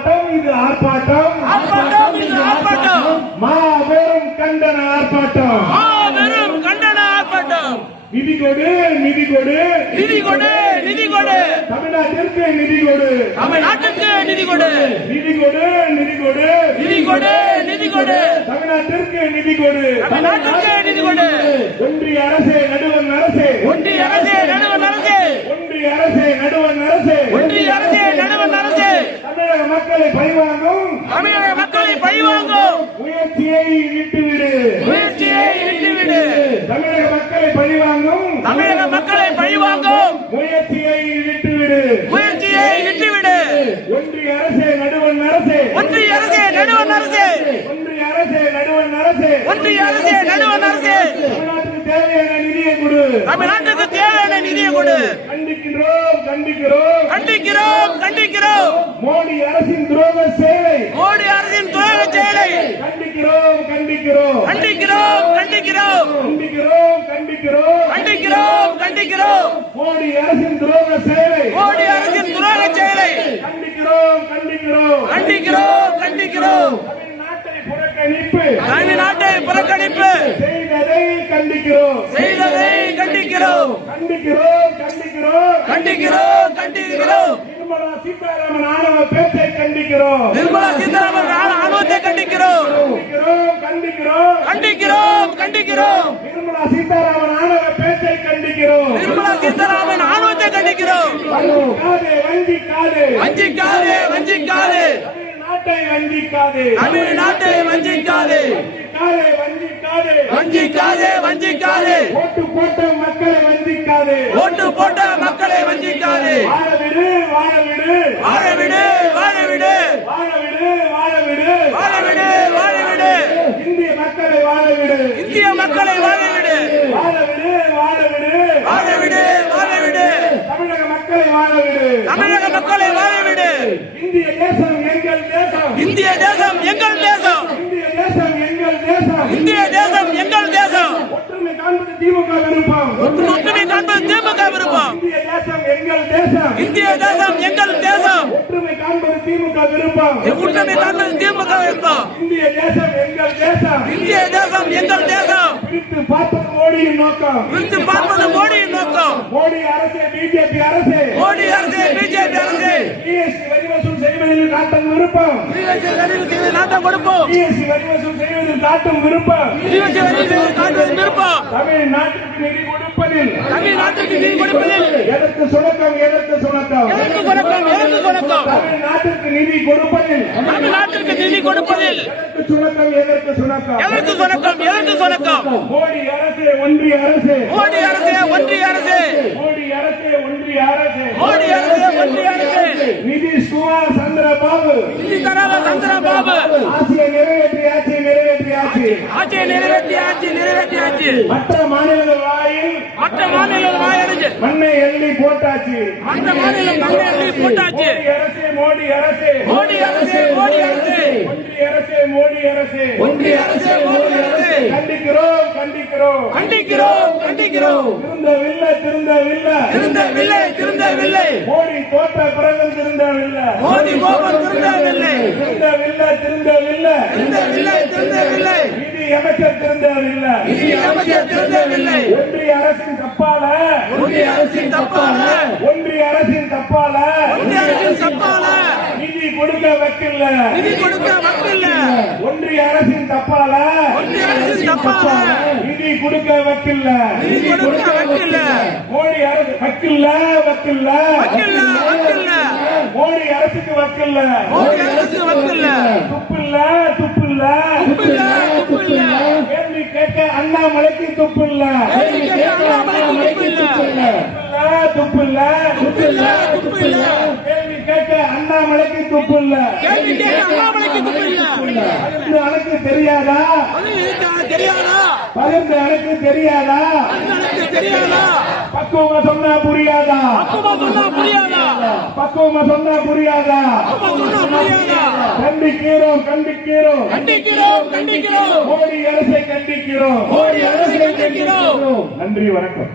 ஆர்ப்பாட்டம் இது ஆர்ப்பாட்டம், ஆர்ப்பாட்டம் இது ஆர்ப்பாட்டம், மாபெரும் கண்டன ஆர்ப்பாட்டம், மாபெரும் கண்டன ஆர்ப்பாட்டம். நிதி கொடு, நிதி கொடு, நிதி கொடு, நிதி கொடு, தமிழ்நாட்டிற்கு நிதி கொடு, தமிழ்நாட்டுக்கு நிதி கொடு, நிதி கொடு, நிதி கொடு, நிதி கொடு, நிதி கொடு, தமிழ்நாட்டிற்கு நிதி கொடு, தமிழ்நாட்டுக்கு நிதி கொடு. ஒன்றிய அரசே, நடுவண் அரசே, ஒன்றிய அரசே, நடுவண் அரசே, ஒன்றிய அரசே, நடுவண் அரசே, ஒன்றிய அரசே, நடுவண் அரசே, தமிழக மக்களை பழிவாங்கும், தமிழக மக்களை பழிவாங்கும் முயற்சியை விட்டுவிடு, முயற்சியை விட்டுவிடு. தமிழக மக்களை பழிவாங்கும், தமிழக மக்களை பழிவாங்கும் முயற்சியை விட்டுவிடு, முயற்சியை விட்டுவிடு. ஒன்றிய அரசே, நடுவண் அரசே, ஒன்றிய அரசே, நடுவண் அரசே, ஒன்றிய அரசே, நடுவண் அரசே, ஒன்றிய அரசே, நடுவண் அரசே, தமிழ்நாட்டுக்கு தேவையான நிதியை கொடு, தமிழ்நாட்டுக்கு தேவையான நிதியை கொடு. கண்டிக்கிறோம், கண்டிக்கிறோம், கண்டிக்கிறோம், கண்டிக்கிறோம். மோடி அரசின் துரோக செயலை மோடி அரசின் துரோக செயலை கண்டிக்கிறோம், கண்டிக்கிறோம், கண்டிக்கிறோம், கண்டிக்கிறோம், கண்டிக்கிறோம், கண்டிக்கிறோம், கண்டிக்கிறோம், கண்டிக்கிறோம். மோடி அரசின் துரோக செயலை மோடி அரசின் துரோக செயலை கண்டிக்கிறோம், கண்டிக்கிறோம், கண்டிக்கிறோம், கண்டிக்கிறோம். தமிழ்நாட்டை புறக்கணிப்பு தமிழ்நாட்டை புறக்கணிப்பு செய்ததை கண்டிக்கிறோம், செய்ததை கண்டிக்கிறோம், கண்டிக்கிறோம், கண்டிக்கிறோம், கண்டிக்கிறோம், கண்டிக்கிறோம். நிர்மலா சீதாராமன் ஆணவ பேச்சை கண்டிக்கிறோம், நிர்மலா சீதாராமன் ஆணவத்தை கண்டிக்கிறோம், கண்டிக்கிறோம், கண்டிக்கிறோம், கண்டிக்கிறோம், கண்டிக்கிறோம். நிர்மலா சீதாராமன் ஆணவ பேச்சை கண்டிக்கிறோம், நிர்மலா சீதாராமன் ஆணவத்தை கண்டிக்கிறோம். வஞ்சிக்காதே, வஞ்சிக்காதே, வஞ்சிக்காதே, வஞ்சிக்காதே, தமிழ்நாட்டை வஞ்சிக்காதே, தமிழ்நாட்டை வஞ்சிக்காதே, வஞ்சிக்காதே, வஞ்சிக்காதே, வஞ்சிக்காதே, வஞ்சிக்காதே. ஓட்டு போட்ட மக்களை வஞ்சிக்காதே, ஓட்டு போட்ட மக்களை வஞ்சிக்காதே. வாழ விடு, வாழ விடு, வாழ விடு, வாழ விடு, வாழ விடு, வாழ விடு, வாழ விடு, வாழ விடு. இந்திய மக்களை வாழ விடு, இந்திய மக்களை வாழ விடு, வாழ விடு, வாழ விடு, வாழ விடு, வாழ விடு. தமிழக மக்களை வாழ விடு, தமிழக மக்களை வாழ விடு. இந்திய தேசம் எங்கள் தேசம், இந்திய தேசம் எங்கள் தேசம், இந்திய தேசம் எங்கள் தேசம், இந்திய தேசம் எங்கள் தேசம். ஒற்றுமை காண்பது திமுக விருப்பம், ஒற்றுமை காண்பது திமுக விருப்பம். இந்திய தேசம் எங்கள் தேசம், இந்திய தேசம் எங்கள் தேசம். ஒற்றுமை காண்பது திமுக விருப்பம், ஒற்றுமை காண்பது திமுக விருப்பம். இந்திய தேசம் எங்கள் தேசம், இந்திய தேசம் எங்கள் தேசம். பிரித்து பார்ப்பது மோடியின் நோக்கம், பிரித்து பார்ப்பது மோடியின் நோக்கம். மோடி அரசே, பிஜேபி அரசே, மோடி அரசு, பிஜேபி அரசு. ஜிஎஸ்டி வரி வசூல் செய்வதில் காட்டும் விருப்பம், நாட்டம் கொடுப்போம். ஜிஎஸ்டி வரி வசூல் செய்வதில் காட்டும் விருப்பம், காட்டுவது விருப்பம். தமிழ்நாட்டிற்கு நிதி கொடுப்பதில் தமிழ்நாட்டுக்கு நிதி கொடுப்பதில் எதற்கு சுணக்கம், எதற்கு சுணக்கம், எதற்கு சுணக்கம், எதற்கு சுணக்கம். தமிழ்நாட்டிற்கு நிதி கொடுப்பதில் தமிழ்நாட்டிற்கு நிதி கொடுப்பதில் எதற்கு சுணக்கம், எதற்கு சுணக்கம், எதற்கு சுணக்கம், எதற்கு சுணக்கம். மோடி அரசே, ஒன்றிய அரசே, மோடி அரசு, ஒன்றிய அரசு, மோடி அரசே, ஒன்றிய அரசே, மோடி அரசு, ஒன்றிய அரசு. நிதிஷ் குமார் சந்திரபாபு நிதி தராத சந்திரபாபு ஆட்சியை நிறைவேற்றியாச்சு, நிறைவேற்றியாச்சு, ஆட்சியை நிறைவேற்றி, ஆட்சி நிறைவேற்றி, ஆட்சி மற்ற மாநிலங்கள் வாயில் மற்ற மாநிலம் வாயடிச்சு, மண்ணை எள்ளி போட்டாச்சு, மற்ற மாநிலம் மண்ணை போட்டாச்சு. மோடி அரசே, மோடி அரசே, மோடி அரசு, மோடி அரசு, ஒன்றிய அரசே, மோடி அரசே, ஒன்றிய அரசு, மோடி அரசு. கண்டிக்கிறோம், கண்டிக்கிறோம், கண்டிக்கிறோம், கண்டிக்கிறோம். திருந்தவில்லை, திருந்தவில்லை, திருந்தவில்லை, திருந்தவில்லை. மோடி தோற்ற பிறகும் திருந்தவில்லை, மோடி கோபம் திருந்தவில்லை, திருந்தவில்லை, திருந்தவில்லை, திருந்தவில்லை, திருந்தவில்லை. நிதி அமைச்சர் திருந்தவில்லை, நிதி அமைச்சர் திருந்தவில்லை. ஒன்றிய அரசின் தப்பால, ஒன்றிய அரசின் தப்பால, ஒன்றிய அரசின் தப்பால ஒன்றிய அரசின் தப்பால நிதி கொடுக்க வைக்கல, நிதி கொடுக்க வக்கில்ல. ஒன்றிய அரசின் தப்பால ஒன்றிய அரசின் தப்பால நிதி கொடுக்க வைக்கல, நிதி கொடுக்க வக்கில்ல. மோடி அரசு வக்கில்ல, வக்கில்ல, வக்கில்ல, வக்கில்ல. மோடி அரசுக்கு வக்கில்ல, மோடி அரசு வக்கில்ல. துப்பில்ல, துப்பில்ல, துப்பில்ல, துப்பில்ல. கேள்வி கேட்க அண்ணாமலைக்கு துப்பில்ல, கேள்வி கேட்க அண்ணாமலைக்கு துப்பில்ல. துப்பில்ல, துப்பில்ல, துப்பில்ல. கேள்வி கேட்க அண்ணாமலைக்கு துப்பில்ல, கேள்வி கேட்க அண்ணாமலைக்கு துப்பில்ல. பகிர்ந்து அணைக்கு தெரியாதா, அது இதுக்கு தெரியாதா, பகிர்ந்து அணைக்கு தெரியாதா, எனக்கு தெரியாதா, பக்குவமா சொன்னா புரியாதா, அப்பமா சொன்னா புரியாதா, பக்குவமா சொன்னா புரியாதா, அப்பமா சொன்னா புரியாதா. கண்டிக்கிறோம், கண்டிக்கிறோம், கண்டிக்கிறோம், கண்டிக்கிறோம். மோடி அரசை கண்டிக்கிறோம், மோடி அரசை கண்டிக்கிறோம். நன்றி, வணக்கம்.